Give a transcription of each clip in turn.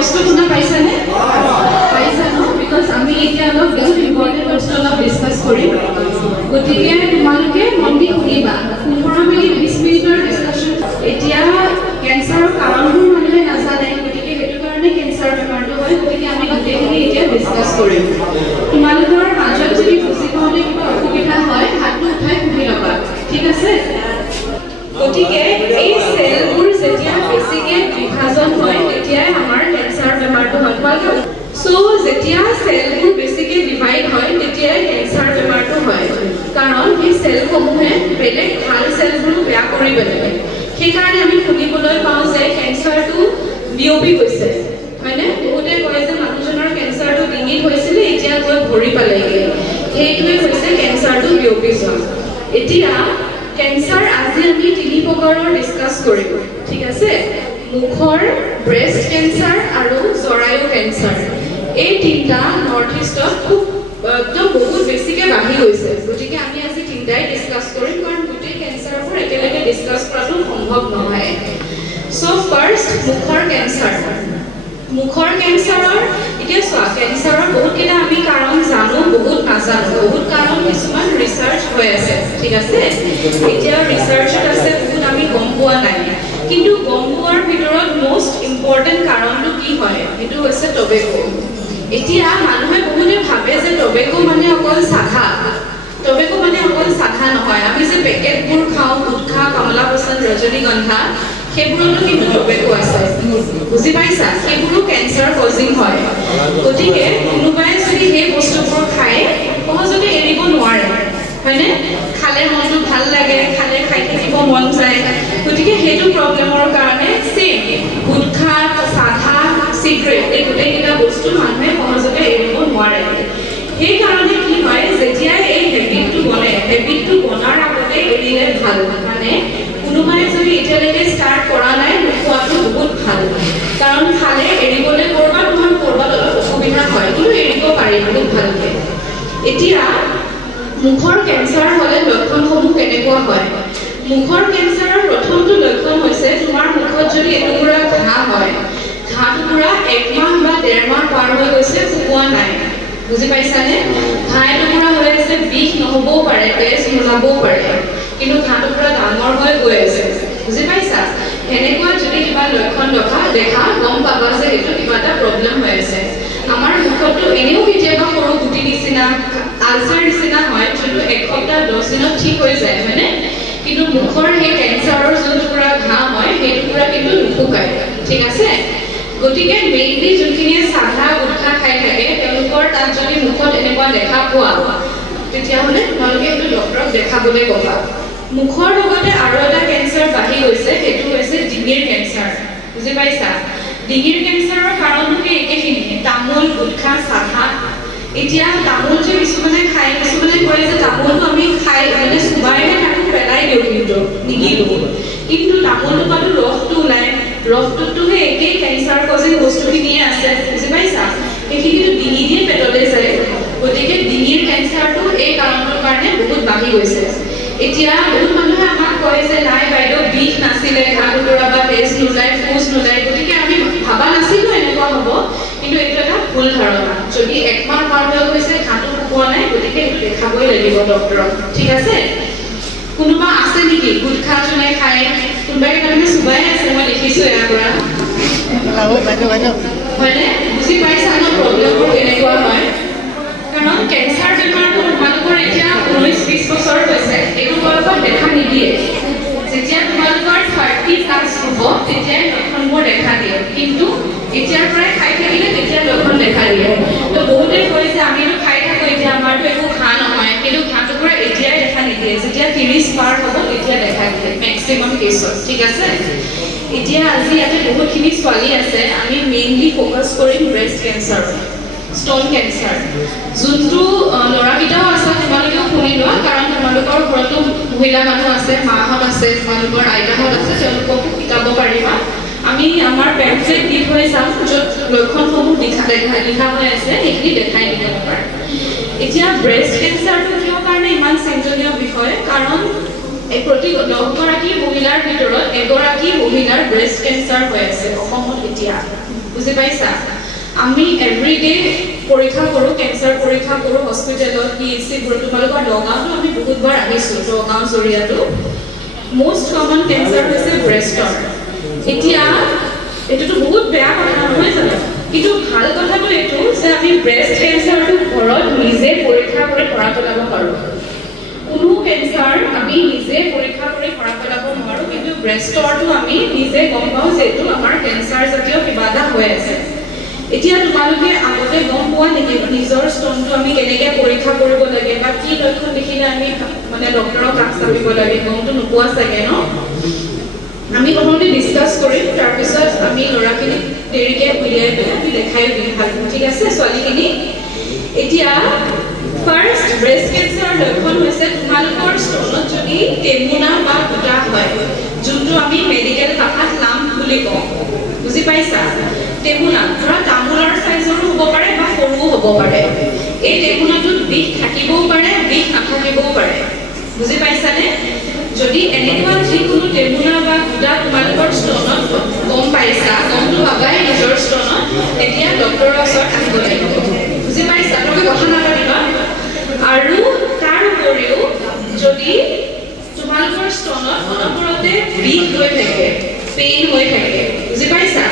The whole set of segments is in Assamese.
ভয়েসটো শুনা পাইছানে পাইছা ন বিকজ আমি এতিয়া অলপ বহুত ইম্পৰ্টেণ্ট বস্তু অলপ ডিছকাছ কৰিম গতিকে তোমালোকে মন দি শুনিবা 15 মিনিট 20 মিনিটৰ ডিছকাশ্যন এতিয়া কেঞ্চাৰৰ কাৰণবোৰ মানুহে নাজানে গতিকে সেইটো কাৰণে কেঞ্চাৰ বেমাৰটো হয় গতিকে আমি গোটেইখিনি এতিয়া ডিছকাছ কৰিম তোমালোকৰ মাজত যদি বুজি পাওঁতে কিবা অসুবিধা হয় হাতটো উঠাই শুনি ল'বা ঠিক আছে গতিকে এই সেলবোৰ যেতিয়া বেছিকে বিভাজন হয় তেতিয়াই আমাৰ কেঞ্চাৰ বেমাৰটো হয় সো যেতিয়া সেলবোৰ বেছিকে ডিভাইড হয় তেতিয়াই কেঞ্চাৰ বেমাৰটো হয় কাৰণ এই সেলসমূহে বেলেগ ভাল সেলবোৰ বেয়া কৰি পেলায় সেইকাৰণে আমি শুনিবলৈ পাওঁ যে কেঞ্চাৰটো বিয়পি গৈছে হয়নে বহুতে কয় যে মানুহজনৰ কেঞ্চাৰটো ডিঙিত হৈছিল এতিয়া গৈ ভৰি পালেগৈ সেইটোৱে হৈছে কেঞ্চাৰটো বিয়পি যোৱা এতিয়া কেঞ্চাৰ আজি আমি তিনি প্ৰকাৰৰ ডিছকাছ কৰিম ঠিক আছে মুখৰ ব্ৰেষ্ট কেঞ্চাৰ আৰু জৰায়ু কেঞ্চাৰ এই তিনিটা নৰ্থ ইষ্টত খুব একদম বহুত বেছিকৈ বাঢ়ি গৈছে গতিকে আমি আজি তিনিটাই ডিছকাছ কৰিম কাৰণ গোটেই কেঞ্চাৰবোৰ একেলগে ডিছকাছ কৰাটো সম্ভৱ নহয় চ' ফাৰ্ষ্ট মুখৰ কেঞ্চাৰৰ এতিয়া চোৱা কেঞ্চাৰৰ বহুতকেইটা আমি কাৰণ জানো বহুত নাজানো বহুত কাৰণ কিছুমান ৰিচাৰ্চ হৈ আছে ঠিক আছে এতিয়া ৰিচাৰ্চত আছে বহুত আমি গম পোৱা নাই কিন্তু গম পোৱাৰ ভিতৰত মষ্ট ইম্পৰ্টেণ্ট কাৰণটো কি হয় সেইটো হৈছে টবেকো এতিয়া মানুহে বহুতে ভাবে যে টবেকো মানে অকল চাধা নহয় আমি যে পেকেটবোৰ খাওঁ গুটখা কমলা পচন্দ ৰজনীগন্ধা সেইবোৰতো কিন্তু টবেকো আছে বুজি পাইছা সেইবোৰো কেঞ্চাৰ কজিং হয় গতিকে কোনোবাই যদি সেই বস্তুবোৰ খায় সহজতে এৰিব নোৱাৰে হয়নে খালে মনটো ভাল লাগে খালে খাই থাকিব মন যায় গতিকে সেইটো প্ৰব্লেমৰ কাৰণে সেম গুটখা চাধা চিগাৰেট এই গোটেইকেইটা বস্তু মানুহে সহজতে এৰিব নোৱাৰে সেইকাৰণে কি হয় যেতিয়াই এই হেবিটটো বনাৰ আগতে এৰিলে ভাল মানে কোনোবাই যদি এতিয়ালৈকে ষ্টাৰ্ট কৰা নাই খোৱাটো বহুত ভাল কাৰণ খালে এৰিবলৈ কৰবাত অলপ অসুবিধা হয় কিন্তু এৰিব পাৰি বহুত ভালকে এতিয়া মুখৰ কেঞ্চাৰ হ'লে লক্ষণসমূহ কেনেকুৱা হয় মুখৰ কেঞ্চাৰৰ প্ৰথমটো লক্ষণ হৈছে তোমাৰ মুখত যদি এটুকুৰা ঘাঁ হয় ঘাঁটুকুৰা 1 মাহ বা 1.5 মাহ পাৰ হৈ গৈছে শুকোৱা নাই বুজি পাইছানে ঘাঁ এটুকুৰা হৈ আছে বিষ নহ'বও পাৰে তেজ নোলাবও পাৰে কিন্তু ঘাঁটুকুৰা ডাঙৰ হৈ গৈ আছে বুজি পাইছা এনেকুৱা যদি কিবা লক্ষণ দেখা গম পাবা যে এইটো কিবা এটা প্ৰব্লেম হৈ আছে আমাৰ মুখতো এনেও কেতিয়াবা সৰু গুটি নিচিনা আলচাৰ নিচিনা হয় যোনটো 1 সপ্তাহ 10 দিনত ঠিক হৈ যায় হয়নে কিন্তু মুখৰ সেই কেঞ্চাৰৰ যোনটুকুৰা ঘাঁ হয় সেইটুকুৰা কিন্তু নুশুকায় ঠিক আছে গতিকে মেইনলি যোনখিনিয়ে চাধা গুটখা খাই থাকে তেওঁলোকৰ তাত যদি মুখত এনেকুৱা দেখা পোৱা তেতিয়াহ'লে তোমালোকে সেইটো ডক্টৰক দেখাবলৈ ক'বা মুখৰ লগতে আৰু এটা কেঞ্চাৰ বাঢ়ি গৈছে সেইটো হৈছে ডিঙিৰ কেঞ্চাৰ বুজি পাইছা ডিঙিৰ কেঞ্চাৰৰ কাৰণটো একেখিনি তামোল গুটখা চাধা এতিয়া তামোল যে কিছুমানে খায় কিছুমানে কয় যে তামোলটো আমি খাই মানে চুবাইহে তাকো পেলাই দিওঁ কিন্তু তামোলটো পাতো ৰসটো ওলায় ৰসটোতো একেই কেঞ্চাৰ কজিং বস্তুখিনিয়ে আছে বুজি পাইছা সেইখিনিতো ডিঙি দিয়ে পেটলৈ যায় গতিকে ডিঙিৰ কেঞ্চাৰটো এই কাৰণটোৰ কাৰণে বহুত বাঢ়ি গৈছে এতিয়া বহুত মানুহে আমাক কয় যে নাই বাইদেউ বিষ নাছিলে ঘাঁটুকুৰা বা তেজ নোলায় ফুজ নোলায় গতিকে আমি ভাবা নাছিলোঁ এনেকুৱা হ'ব কিন্তু এইটো এটা ভুল ধাৰণা যদি 1 মাহ পাৰ হৈ গৈছে ঘাঁটো শুকোৱা নাই গতিকে এইটো দেখাবই লাগিব ডক্টৰক ঠিক আছে কোনোবা আছে নেকি গুটখা যোনে খায় কোনোবাই তাৰমানে চুবাই আছে মই দেখিছোঁ ইয়াৰ পৰা হয়নে বুজি পাইছা ন প্ৰব্লেমবোৰ কেনেকুৱা হয় কাৰণ কেঞ্চাৰ বেমাৰটো তোমালোকৰ এতিয়া 19-20 বছৰ হৈছে এইটো বয়সত দেখা নিদিয়ে যেতিয়া তোমালোকৰ 30+ হ'ব তেতিয়াই লক্ষণবোৰ দেখা দিয়ে কিন্তু এতিয়াৰ পৰাই খাই থাকিলে তেতিয়া লক্ষণ দেখা দিয়ে তো বহুতে কয় যে আমিতো খাই থাকোঁ এতিয়া আমাৰতো একো ঘাঁ নহয় কিন্তু ঘাঁটুকুৰা এতিয়াই দেখা নিদিয়ে যেতিয়া 30 পাৰ হ'ব তেতিয়া দেখা দিয়ে মেক্সিমাম কেছত ঠিক আছে এতিয়া আজি ইয়াতে বহুতখিনি ছোৱালী আছে আমি মেইনলি ফ'কাছ কৰিম ব্ৰেষ্ট কেঞ্চাৰ ষ্টন কেঞ্চাৰ যোনটো ল'ৰাকেইটাও আছে তোমালোকেও শুনি লোৱা কাৰণ তোমালোকৰ ঘৰতো মহিলা মানুহ আছে মাহঁত আছে তোমালোকৰ আইতাহঁত আছে তেওঁলোককো শিকাব পাৰিবা আমি আমাৰ পেম্পলেট দি থৈ যাম য'ত লক্ষণসমূহ লিখা হৈ আছে সেইখিনি দেখাই দিব পাৰোঁ এতিয়া ব্ৰেষ্ট কেঞ্চাৰটো কিয় কাৰণে ইমান চিন্তনীয় বিষয় কাৰণ এই প্ৰতি 10 গৰাকী মহিলাৰ ভিতৰত এগৰাকী মহিলাৰ ব্ৰেষ্ট কেঞ্চাৰ হৈ আছে অসমত এতিয়া বুজি পাইছা আমি এভৰিডে পৰীক্ষা কৰোঁ কেঞ্চাৰ পৰীক্ষা কৰোঁ হস্পিটেলত পিএইচচিবোৰ তোমালোকৰ নগাঁৱতো আমি বহুতবাৰ আহিছোঁ নগাঁও জৰিয়াটো মোষ্ট কমন কেঞ্চাৰ হৈছে ব্ৰেষ্টৰ এতিয়া এটোতো বহুত বেয়া কথা নহয় জানো কিন্তু ভাল কথাটো এইটো যে আমি ব্ৰেষ্ট কেঞ্চাৰটো ঘৰত নিজে পৰীক্ষা কৰি ধৰা পেলাব পাৰোঁ কোনো কেঞ্চাৰ আমি নিজে পৰীক্ষা কৰি ধৰা পেলাব নোৱাৰোঁ কিন্তু ব্ৰেষ্টৰটো আমি নিজে গম পাওঁ যে এইটো আমাৰ কেঞ্চাৰ জাতীয় কিবা এটা হৈ আছে এতিয়া তোমালোকে আগতে গম পোৱা নেকি নিজৰ ষ্টনটো আমি কেনেকৈ পৰীক্ষা কৰিব লাগে বা কি লক্ষণ দেখিলে আমি মানে ডক্টৰক কাষ চাপিব লাগে গমটো নোপোৱা চাগে ন আমি প্ৰথমতে ডিছকাছ কৰিম তাৰপিছত আমি ল'ৰাখিনি দেৰিকৈ উলিয়াই পেলাই আমি দেখাই দিম ভালকৈ ঠিক আছে ছোৱালীখিনি এতিয়া ফাৰ্ষ্ট ব্ৰেষ্ট কেঞ্চাৰৰ লক্ষণ হৈছে তোমালোকৰ ষ্টনত যদি টেমুনা বা গোটা হয় যোনটো আমি মেডিকেল ভাষাত লাম্প বুলি কওঁ বুজি পাইছা টেমুনা ধৰা তামোলৰ চাইজৰো হ'ব পাৰে বা সৰুও হ'ব পাৰে এই টেমুনাটোত বিষ থাকিবও পাৰে বিষ নাথাকিবও পাৰে বুজি পাইছানে যদি এনেকুৱা যিকোনো টেমুনা বা গোটা তোমালোকৰ ষ্টনত গম পাইছা গমটো পাবাই নিজৰ ষ্টনত তেতিয়া ডক্টৰৰ ওচৰত আহিব লাগিব বুজি পাইছা তুমি কথা নাপাতিবা আৰু তাৰ উপৰিও যদি তোমালোকৰ ষ্টনত অনবৰতে বিষ হৈ থাকে পেইন হৈ থাকে বুজি পাইছা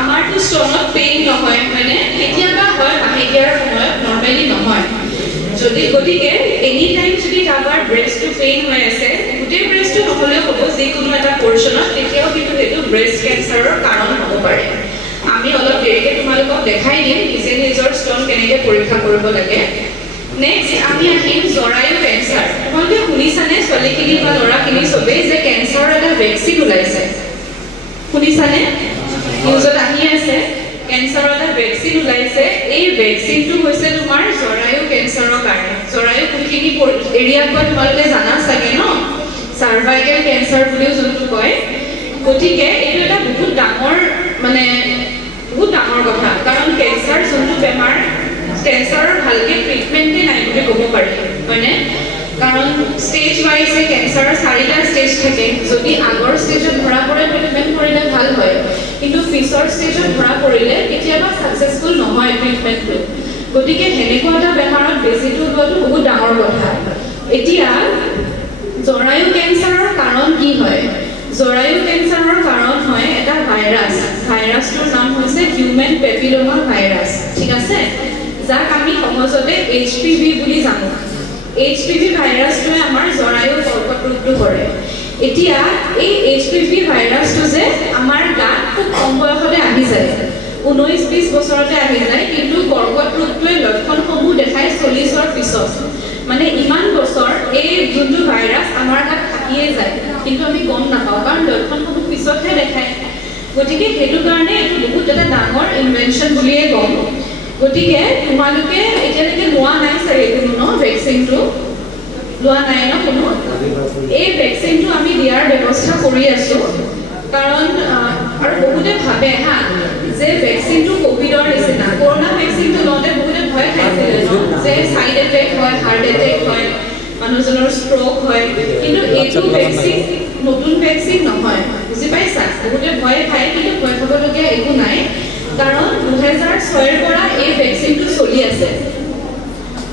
আমাৰতো ষ্টনত পেইন নহয় মানে কেতিয়াবা হয় মাহেকীয়াৰ সময়ত নৰ্মেলি নহয় যদি গতিকে এনি টাইম যদি কাৰোবাৰ ব্ৰেষ্টটো পেইন হৈ আছে গোটেই ব্ৰেষ্টটো নহ'লেও হ'ব যিকোনো এটা পৰ্চনত তেতিয়াও কিন্তু সেইটো ব্ৰেষ্ট কেঞ্চাৰৰ কাৰণ হ'ব পাৰে আমি অলপ দেৰিকৈ তোমালোকক দেখাই দিম নিজে নিজৰ ষ্টন কেনেকৈ পৰীক্ষা কৰিব লাগে নেক্সট আমি আহিম জৰায়ু কেঞ্চাৰ তোমালোকে শুনিছানে ছোৱালীখিনি বা ল'ৰাখিনি চবেই যে কেঞ্চাৰৰ এটা ভেকচিন ওলাইছে শুনিছানে নিউজত আহি আছে কেঞ্চাৰৰ এটা ভেকচিন ওলাইছে এই ভেকচিনটো হৈছে তোমাৰ জৰায়ু কেঞ্চাৰৰ কাৰণে জৰায়ু কোনখিনি এৰিয়াত কয় তোমালোকে জানা চাগে ন চাৰ্ভাইকেল কেঞ্চাৰ বুলিও যোনটো কয় গতিকে এইটো এটা বহুত ডাঙৰ মানে বহুত ডাঙৰ কথা কাৰণ কেঞ্চাৰ যোনটো বেমাৰ কেঞ্চাৰৰ ভালকৈ ট্ৰিটমেণ্টেই নাই বুলি ক'ব পাৰি হয়নে কাৰণ ষ্টেজ ৱাইজে কেঞ্চাৰৰ 4টা ষ্টেজ থাকে যদি আগৰ ষ্টেজত ধৰা পৰে ট্ৰিটমেণ্ট কৰিলে ভাল হয় কিন্তু পিছৰ ষ্টেজত ধৰা পৰিলে কেতিয়াবা ছাকচেছফুল নহয় ট্ৰিটমেণ্টটো গতিকে সেনেকুৱা এটা বেমাৰত বেজীটো লোৱাটো বহুত ডাঙৰ কথা এতিয়া জৰায়ু কেঞ্চাৰৰ কাৰণ কি হয় জৰায়ু কেঞ্চাৰৰ কাৰণ হয় এটা ভাইৰাছটোৰ নাম হৈছে হিউমেন পেপিলোমা ভাইৰাছ ঠিক আছে যাক আমি সহজতে HPV বুলি জানো HPV ভাইৰাছটোৱে আমাৰ জৰায়ু কৰ্কট ৰোগটো কৰে এতিয়া এই HPV ভাইৰাছটো যে আমাৰ গাত খুব কম বয়সতে আহি যায় 19-20 বছৰতে আহি যায় কিন্তু কৰ্কট ৰোগটোৱে লক্ষণসমূহ দেখায় 40ৰ পিছত মানে ইমান বছৰ এই যোনটো ভাইৰাছ আমাৰ গাত থাকিয়ে যায় কিন্তু আমি গম নাপাওঁ কাৰণ লক্ষণসমূহ পিছতহে দেখায় গতিকে সেইটো কাৰণে এইটো বহুত এটা ডাঙৰ ইনভেনশ্যন বুলিয়ে কম গতিকে তোমালোকে এতিয়ালৈকে লোৱা নাই চাগে কোনো ন ভেকচিনটো লোৱা নাই ন কোনো এই ভেকচিনটো আমি দিয়াৰ ব্যৱস্থা কৰি আছোঁ কাৰণ আৰু বহুতে ভাবে হা যে ভেকচিনটো কোভিডৰ নিচিনা কৰোণা ভেকচিনটো লওঁতে বহুতে ভয় খাইছিলে ন যে ছাইড এফেক্ট হয় হাৰ্ট এটেক হয় মানুহজনৰ ষ্ট্ৰক হয় কিন্তু এইটো ভেকচিন নতুন ভেকচিন নহয় বুজি পাইছা বহুতে ভয় খায় কিন্তু ভয় খাবলগীয়া একো নাই কাৰণ 2006ৰ পৰা এই ভেকচিনটো চলি আছে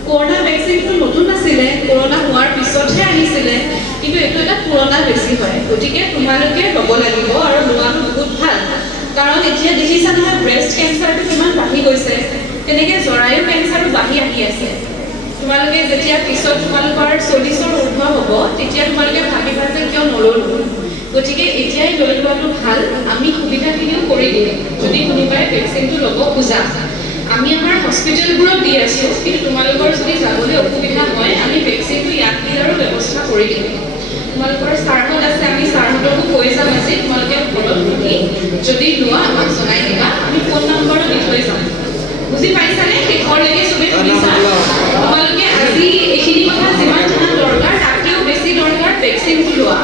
কৰোণা ভেকচিনটো নতুন আছিলে কৰোণা হোৱাৰ পিছতহে আহিছিলে কিন্তু এইটো এটা পুৰণা বেছি হয় গতিকে তোমালোকে ল'ব লাগিব আৰু লোৱাটো বহুত ভাল কাৰণ এতিয়া দেখিছা নহয় ব্ৰেষ্ট কেঞ্চাৰটো কিমান বাঢ়ি গৈছে তেনেকৈ জৰায়ু কেঞ্চাৰো বাঢ়ি আহি আছে তোমালোকে যেতিয়া পিছত তোমালোকৰ 40ৰ ঊৰ্ধ হ'ব তেতিয়া তোমালোকে ভাবিবা যে কিয় নল'লোঁ গতিকে এতিয়াই লৈ লোৱাটো ভাল আমি সুবিধাখিনিও কৰি দিম যদি কোনোবাই ভেকচিনটো ল'ব খোজা আমি আমাৰ হস্পিটেলবোৰত দি আছোঁ কিন্তু তোমালোকৰ যদি যাবলৈ অসুবিধা হয় আমি ভেকচিনটো ইয়াত দিয়াৰো ব্যৱস্থা কৰি দিম তোমালোকৰ ছাৰহঁত আছে আমি ছাৰহঁতকো কৈ যাম আজি তোমালোকে ঘৰত শুনি যদি লোৱা আমাক জনাই দিবা আমি ফোন নম্বৰো দি থৈ যাম বুজি পাইছানে শেষৰলৈকে চবেই শুনিছা তোমালোকে আজি এইখিনি কথা যিমান জনা দৰকাৰ তাতকৈও বেছি দৰকাৰ ভেকচিনটো লোৱা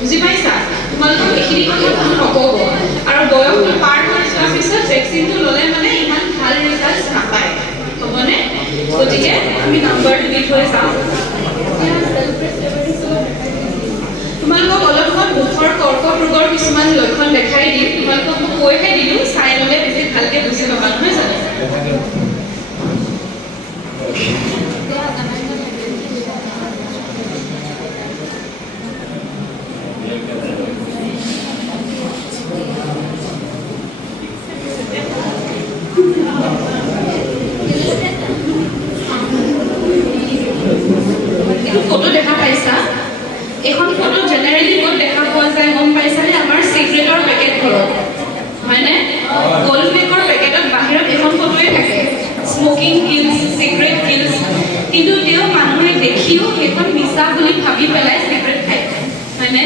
বুজি পাইছা তোমালোকক এইখিনি কথা নক'ব আৰু বয়সটো পাৰ হৈ যোৱাৰ পিছত ভেকচিনটো ল'লে মানে ইমান ভাল ৰিজাল্ট নাপায় হ'বনে গতিকে আমি নম্বৰটো দি থৈ যাওঁ তোমালোকক অলপ মুখৰ কৰ্কট ৰোগৰ কিছুমান লক্ষণ দেখাই দিম তোমালোকক মই কৈহে দিলোঁ চাই ল'লে বেছি ঘৰত হয়নে গল্ড মেকৰ পেকেটত বাহিৰত এখন ফটোৱে থাকে স্মোকিং কিলছ সিগাৰেট কিলছ কিন্তু তেও মানুহে দেখিও এখন মিছা বুলি ভাবি পেলাই সিগাৰেট খায় হয়নে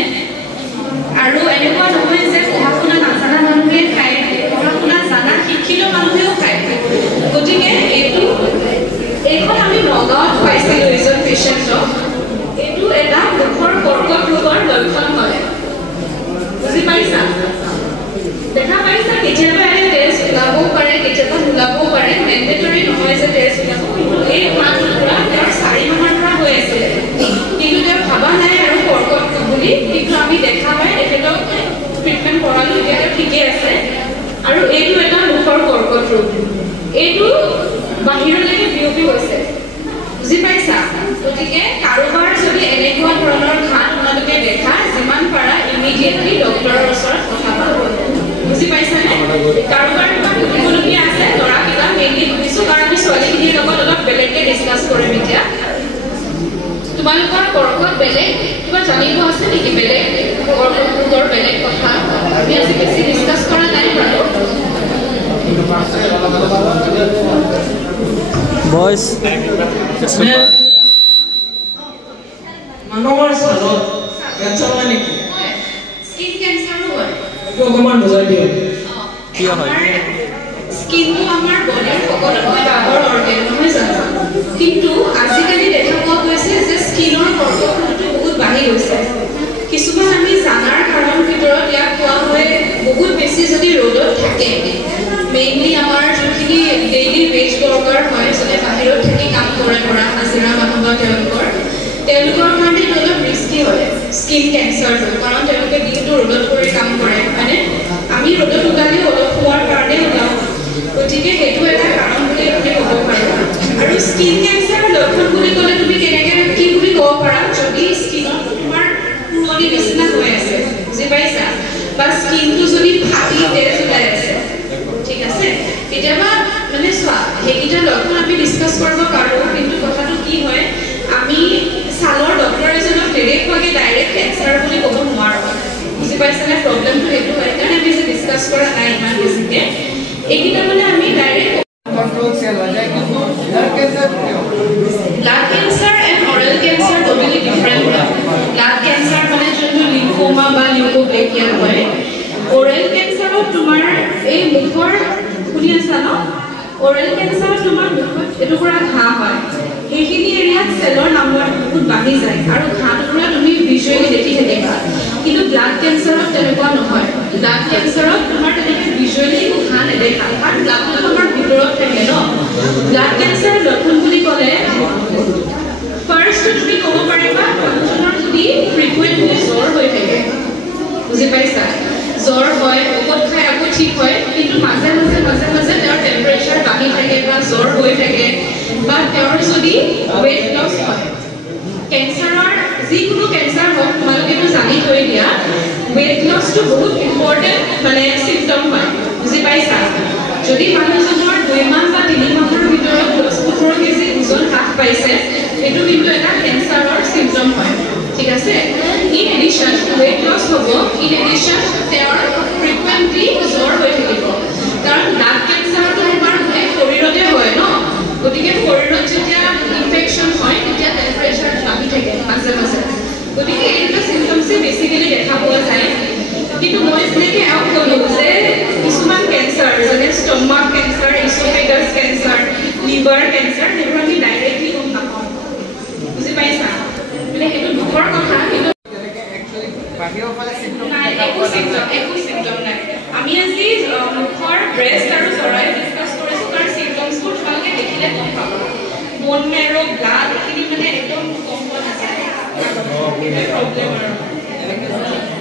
আৰু এনেকুৱা নহয় যে পঢ়া শুনা নাজানা মানুহে খায় পঢ়া শুনা জানা শিক্ষিত মানুহেও খায় গতিকে এইখন আমি নগাঁৱত পাইছিলোঁ এজন পেচেণ্টক এইটো এটা মুখৰ কৰ্কট ৰোগৰ লক্ষণ হয় বুজি পাইছা দেখা পাইছা কেতিয়াবা এটা টেষ্ট ওলাবও পাৰে কেতিয়াবা নোলাবও পাৰে মেণ্ডেটৰী নহয় যে টেষ্ট ওলাব কিন্তু এই মাহটোৰা তেওঁৰ 4 মাহৰ পৰা হৈ আছে কিন্তু তেওঁ ভাবা নাই আৰু কৰ্কট বুলি কিন্তু আমি দেখা পাই তেখেতক ট্ৰিটমেণ্ট কৰালোঁ এতিয়া তেওঁ ঠিকেই আছে আৰু এইটো এটা মুখৰ কৰ্কট ৰোগ এইটো বাহিৰলৈকে বিয়পি গৈছে বুজি পাইছা গতিকে কাৰোবাৰ যদি এনেকুৱা ধৰণৰ ঘাট তোমালোকে দেখা যিমান পাৰা ইমিডিয়েটলি ডক্টৰৰ ওচৰত কথা পাতিব বুজি পাইছানে কাৰোবাৰ কিবা সুধিবলগীয়া আছে ল'ৰা কিবা মেইনলি সুধিছোঁ কাৰণ আমি ছোৱালীখিনিৰ লগত অলপ বেলেগকৈ ডিছকাছ কৰিম এতিয়া তোমালোকৰ কৰ্কট বেলেগ কিবা জানিব আছে নেকি বেলেগ কৰ্কট ৰোগৰ বেলেগ কথা আমি আজি বেছি ডিছকাছ কৰা নাই বাৰু Boys, মানুহৰ ছালত কেঞ্চাৰ হয় নেকি স্কিন কেঞ্চাৰো হয় এইটো অকণমান বুজাই দিয়ক কি হয় স্কিনটো আমাৰ বডিৰ সকলোতকৈ ডাঙৰ অৰ্গেন নহয় জানো কিন্তু আজিকালি দেখা পোৱা গৈছে যে স্কিনৰ কৰ্কটটো বহুত বাঢ়ি গৈছে কিছুমান আমি জানাৰ কাৰণ ভিতৰত ইয়াক কোৱা হয় বহুত বেছি যদি ৰ'দত থাকে মেইনলি আমাৰ যোনখিনি ডেইলি ৱেজ ৱৰ্কাৰ হয় যোনে বাহিৰত থাকি কাম কৰে পৰা হাজিৰা মানুহ বা তেওঁলোকৰ কাৰণে অলপ ৰিস্কি হয় স্কিন কেঞ্চাৰটো কাৰণ তেওঁলোকে দিনটো ৰ'দত কৰি কাম কৰে হয়নে আমি ৰ'দত ওলালেও অলপ সময়ৰ কাৰণে ওলাওঁ গতিকে সেইটো এটা কাৰণ বুলি আপুনি ক'ব পাৰিবা আৰু স্কিন কেঞ্চাৰৰ লক্ষণ বুলি ক'লে তুমি কেনেকৈ কি বুলি ক'ব পাৰা যদি স্কিনত তোমাৰ পুৰণি নিচিনা হৈ আছে বুজি পাইছা বা স্কিনটো যদি ফাটি তেজ ওলাই আছে ঠিক আছে কেতিয়াবা মানে চোৱা সেইকেইটা লক্ষণ আমি ডিছকাছ কৰিব পাৰোঁ কিন্তু কথাটো কি হয় আমি ছালৰ ডক্টৰ এজনক নেদেখুৱাকৈ ডাইৰেক্ট কেঞ্চাৰ বুলি ক'ব নোৱাৰোঁ বুজি পাইছানে প্ৰব্লেমটো সেইটো হয় কাৰণে আমি যে ডিছকাছ কৰা নাই ইমান বেছিকৈ এইকেইটা মানে আমি direct blood cancer and oral cancer totally different হয় ব্লাড কেঞ্চাৰ মানে যোনটো লিম্ফোমা বা লিম্ফোপ্লেকিয়া হয় অৰেল কেঞ্চাৰত তোমাৰ এই মুখৰ শুনি আছা ন অৰেল কেঞ্চাৰত তোমাৰ মুখত এটুকুৰা ঘাঁ হয় সেইখিনি এৰিয়াত চেলৰ নাম্বাৰ বহুত বাঢ়ি যায় আৰু ঘাঁটুকুৰা তুমি ভিজুৱেলি দেখি থাকিবা কিন্তু ব্লাড কেঞ্চাৰত তেনেকুৱা নহয় ব্লাড কেঞ্চাৰত তোমাৰ তেনেকৈ ভিজুৱেলি একো ঘাঁ নেদেখা কাৰণ ব্লাডটো আমাৰ ভিতৰত থাকে ন ব্লাড কেঞ্চাৰৰ লক্ষণ বুলি ক'লে ফাৰ্ষ্টটো তুমি ক'ব পাৰিবা মানুহজনৰ যদি ফ্ৰিকুৱেণ্টলি জ্বৰ হৈ থাকে বুজি পাইছা জ্বৰ হয় ঔষধ খাই আকৌ ঠিক হয় কিন্তু মাজে মাজে তেওঁৰ টেম্পাৰেচাৰ বাঢ়ি থাকে বা জ্বৰ হৈ থাকে বা তেওঁৰ যদি ৱেইট লছ হয় কেঞ্চাৰৰ যিকোনো কেঞ্চাৰ হওক তোমালোকেতো জানি থৈ দিয়া ৱেইট লছটো বহুত ইম্পৰ্টেণ্ট মানে চিম্পটম হয় বুজি পাইছা যদি মানুহজনৰ 2 মাহ বা 3 মাহৰ ভিতৰত 10-15 কেজি ওজন হ্ৰাস পাইছে সেইটো কিন্তু এটা কেঞ্চাৰৰ চিম্পটম হয় ঠিক আছে ইন এডিশ্যন ৱেইট লছ হ'ব ইন এডিশ্যন তেওঁৰ ফ্ৰিকুৱেণ্টলি জ্বৰ হৈ থাকিব কাৰণ ব্লাড কেঞ্চাৰটো আমাৰ গোটেই শৰীৰতে হয় ন গতিকে শৰীৰত যেতিয়া ইনফেকশ্যন হয় তেতিয়া টেম্পাৰেচাৰ বাঢ়ি থাকে মাজে গতিকে এই দুটা চিম্পটমছে বেছিকেলি দেখা পোৱা যায় কিন্তু মই যেনেকৈ এওঁক ক'লোঁ যে কিছুমান কেঞ্চাৰ যেনে stomach cancer oesophagus cancer liver cancer সেইবোৰ আমি ডাইৰেক্টলি গম নাপাওঁ বুজি পাইছা মানে সেইটো দুখৰ কথা কিন্তু একো চিম্পটম নাই আমি আজি মুখৰ ব্ৰেষ্ট আৰু জৰাই ডিছকাছ কৰিছোঁ কাৰণ চিম্পটমছবোৰ তোমালোকে দেখিলে গম পাবা বন মেৰ' ব্লাড এইখিনি মানে একদম গম পোৱা নাযায় প্ৰব্লেম আৰু